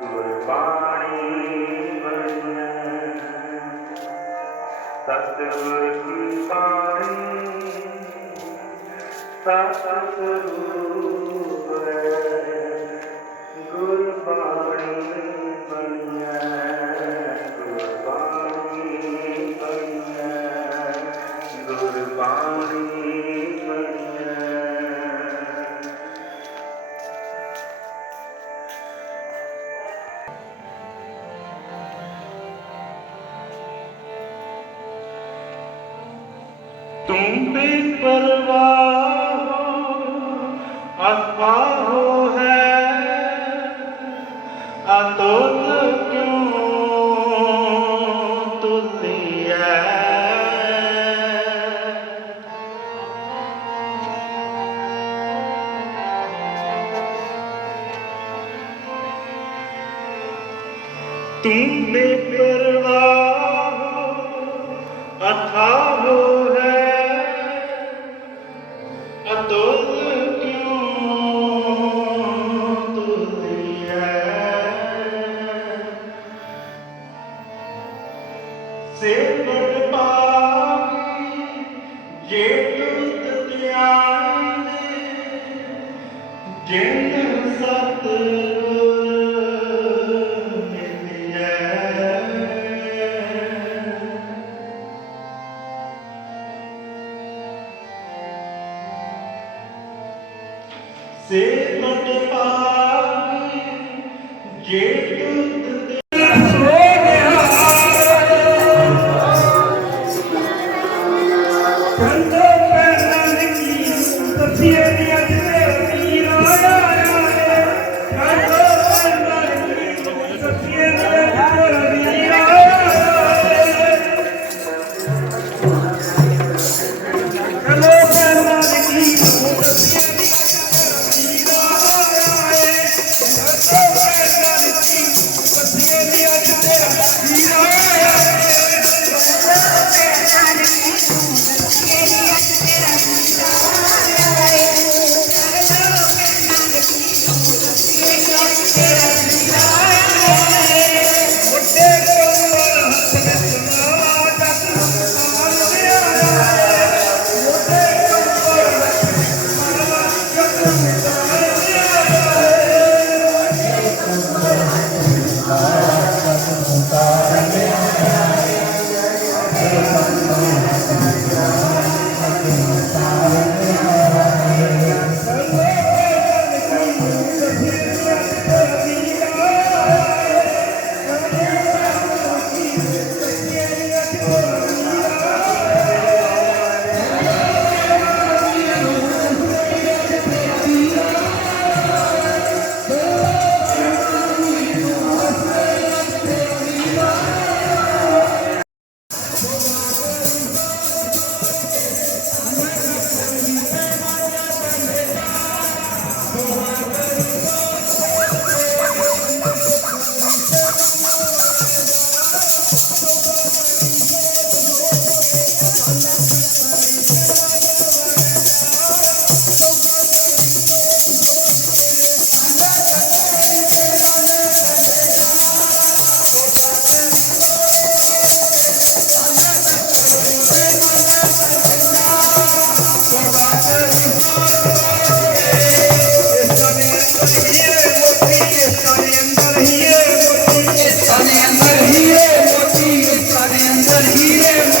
ਪਾਣੀ ਵਰਨਾ ਸਤਿਗੁਰ ਕੀ ਪਾਣੀ ਸਤਿਗੁਰੂ ਹੈ ਗੁਰ ਪਾਣੀ ਵਰਨਾ ஆத்மா Gönlüm sattı. Amen.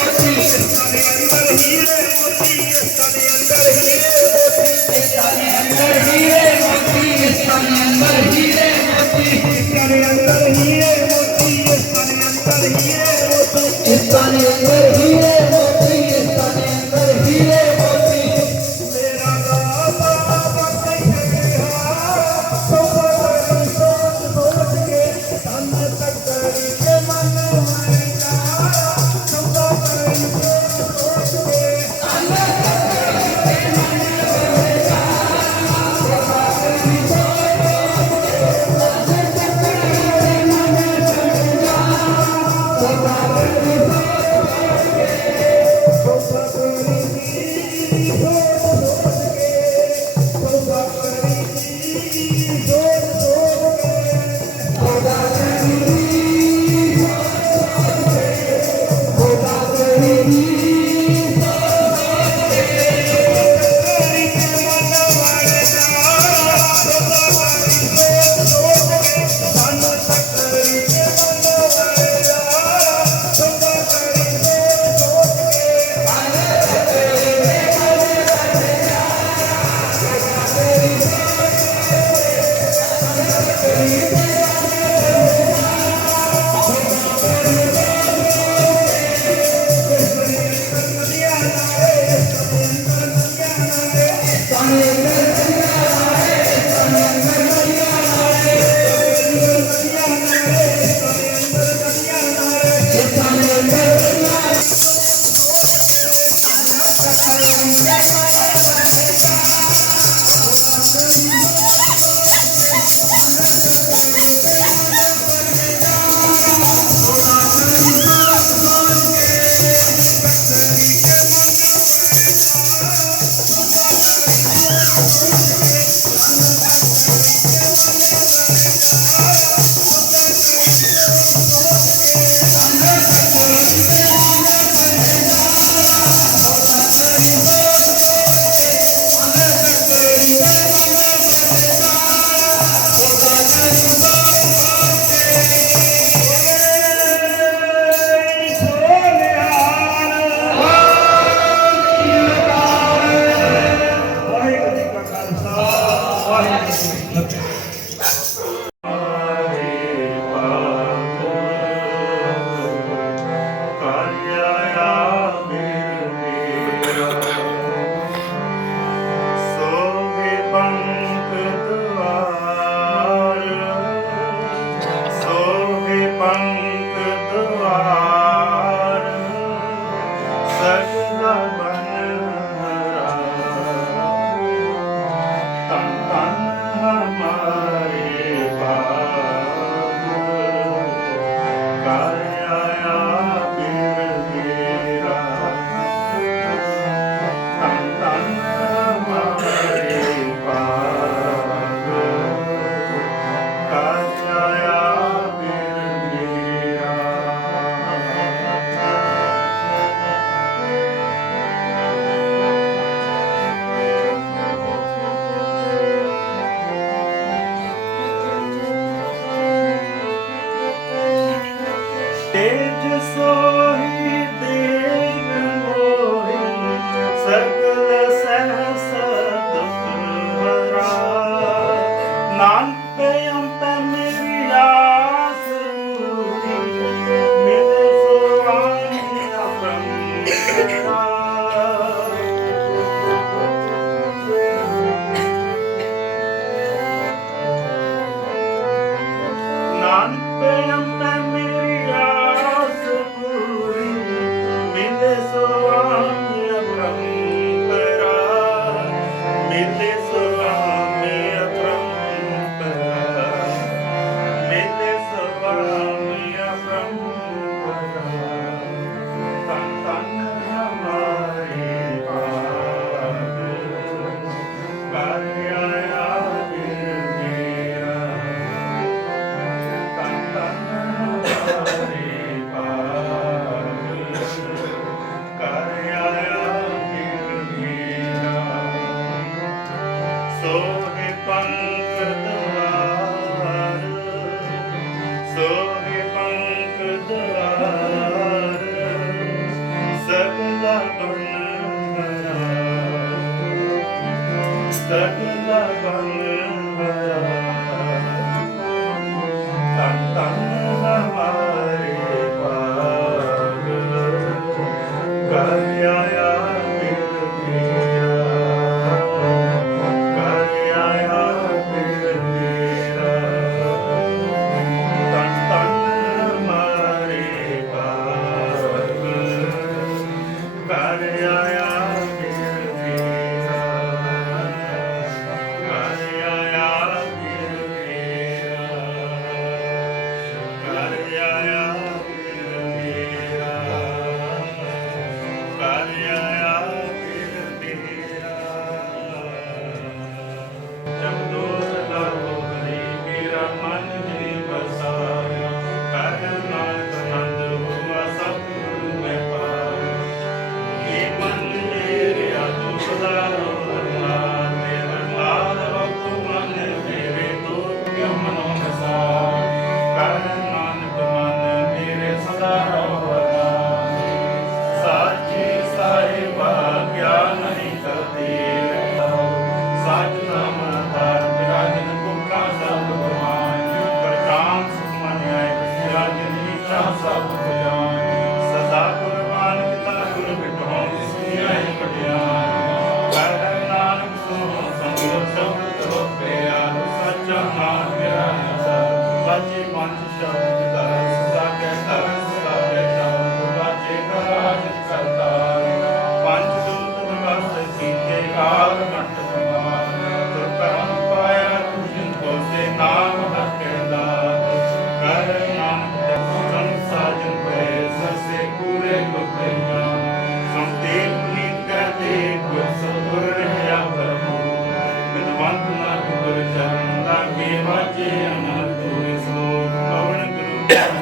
Amen.